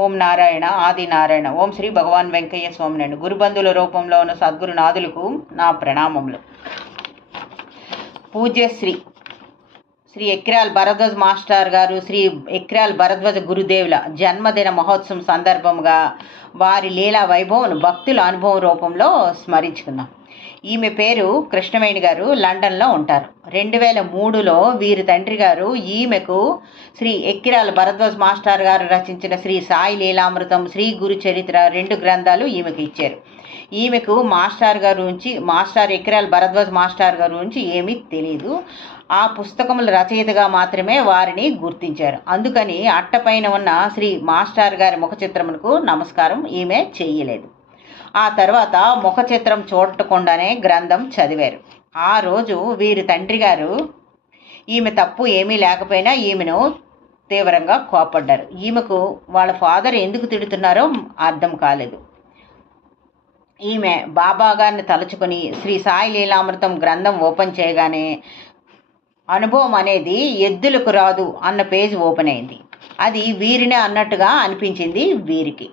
ఓం నారాయణ ఆది నారాయణ ఓం శ్రీ భగవాన్ వెంకయ్య స్వామినండి గురుబంధుల రూపంలో ఉన్న సద్గురునాథులకు నా ప్రణామములు. పూజ్యశ్రీ శ్రీ ఎక్రాల్ భరద్వాజ్ మాస్టర్ గారు శ్రీ ఎక్రాల్ భరద్వాజ గురుదేవుల జన్మదిన మహోత్సవం సందర్భంగా వారి లీలా వైభవం భక్తుల అనుభవం రూపంలో స్మరించుకున్నాం ఈమె పేరు కృష్ణవేణి గారు లండన్లో ఉంటారు. రెండు వేల మూడులో వీరి తండ్రి గారు ఈమెకు శ్రీ ఎక్కిరాల భరద్వాజ్ మాస్టర్ గారు రచించిన శ్రీ సాయి లీలామృతం శ్రీ గురు చరిత్ర రెండు గ్రంథాలు ఈమెకు ఇచ్చారు. ఈమెకు మాస్టర్ గారు నుంచి మాస్టర్ ఎక్కిరాల భరద్వాజ్ మాస్టర్ గారు నుంచి ఏమీ తెలియదు ఆ పుస్తకముల రచయితగా మాత్రమే వారిని గుర్తించారు. అందుకని అట్టపైన ఉన్న శ్రీ మాస్టర్ గారి ముఖ చిత్రమునకు నమస్కారం ఈమె చేయలేదు. ఆ తర్వాత ముఖ చిత్రం చూడకుండానే గ్రంథం చదివారు. ఆ రోజు వీరి తండ్రి గారు ఈమె తప్పు ఏమీ లేకపోయినా ఈమెను తీవ్రంగా కోపడ్డారు ఈమెకు వాళ్ళ ఫాదర్ ఎందుకు తిడుతున్నారో అర్థం కాలేదు. ఈమె బాబా గారిని తలుచుకొని శ్రీ సాయి లీలామృతం గ్రంథం ఓపెన్ చేయగానే అనుభవం అనేది ఎద్దులకు రాదు అన్న పేజ్ ఓపెన్ అయింది. అది వీరినే అన్నట్టుగా అనిపించింది వీరికి.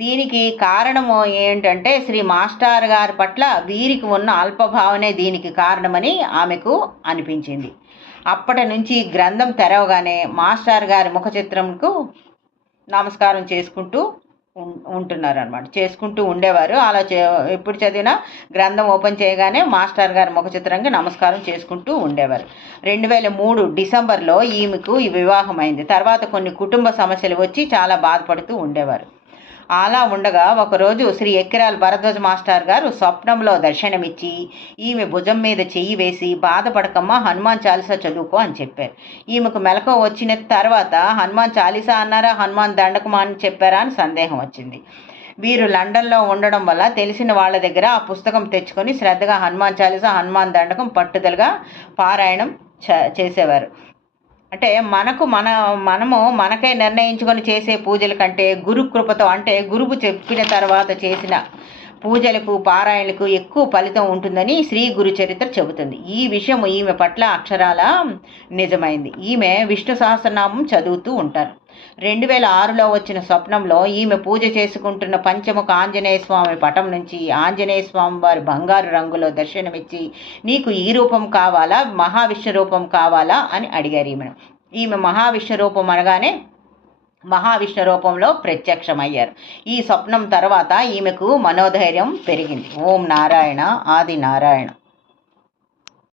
దీనికి కారణము ఏంటంటే శ్రీ మాస్టార్ గారి పట్ల వీరికి ఉన్న అల్పభావనే దీనికి కారణమని ఆమెకు అనిపించింది. అప్పటి నుంచి గ్రంథం తెరవగానే మాస్టార్ గారి ముఖ చిత్రంకు నమస్కారం చేసుకుంటూ ఉంటున్నారు అనమాట చేసుకుంటూ ఉండేవారు. అలా చే ఎప్పుడు చదివినా గ్రంథం ఓపెన్ చేయగానే మాస్టర్ గారి ముఖ చిత్రంగా నమస్కారం చేసుకుంటూ ఉండేవారు. రెండు వేల మూడు డిసెంబర్లో ఈమెకు ఈ వివాహం అయింది తర్వాత కొన్ని కుటుంబ సమస్యలు వచ్చి చాలా బాధపడుతూ ఉండేవారు. అలా ఉండగా ఒకరోజు శ్రీ ఎక్కిరాల్ భరద్వాజ్ మాస్టర్ గారు స్వప్నంలో దర్శనమిచ్చి ఈమె భుజం మీద చెయ్యి వేసి బాధపడకమ్మా హనుమాన్ చాలీసా చదువుకో అని చెప్పారు. ఈమెకు మెలకువ వచ్చిన తర్వాత హనుమాన్ చాలీసా అన్నారా? హనుమాన్ దండకమా? అని చెప్పారా అని సందేహం వచ్చింది. వీరు లండన్లో ఉండడం వల్ల తెలిసిన వాళ్ళ దగ్గర ఆ పుస్తకం తెచ్చుకొని శ్రద్ధగా హనుమాన్ చాలీసా హనుమాన్ దండకం పట్టుదలగా పారాయణం చ చేసేవారు. అంటే మనకు మన మనము మనకే నిర్ణయించుకొని చేసే పూజల కంటే గురు కృపతో అంటే గురువు చెప్పిన తర్వాత చేసిన పూజలకు పారాయణలకు ఎక్కువ ఫలితం ఉంటుందని శ్రీ గురు చరిత్ర చెబుతుంది. ఈ విషయం ఈమె పట్ల అక్షరాల నిజమైంది. ఈమె విష్ణు సహస్రనామం చదువుతూ ఉంటారు. రెండు వేల ఆరులో వచ్చిన స్వప్నంలో ఈమె పూజ చేసుకుంటున్న పంచముఖ ఆంజనేయ స్వామి పటం నుంచి ఆంజనేయ స్వామి వారి బంగారు రంగులో దర్శనమిచ్చి నీకు ఈ రూపం కావాలా? మహావిష్ణు రూపం కావాలా? అని అడిగారు ఈమెను. ఈమె మహావిష్ణు రూపం అనగానే మహావిష్ణు రూపంలో ప్రత్యక్షమయ్యారు. ఈ స్వప్నం తర్వాత ఈమెకు మనోధైర్యం పెరిగింది. ఓం నారాయణ ఆది నారాయణ.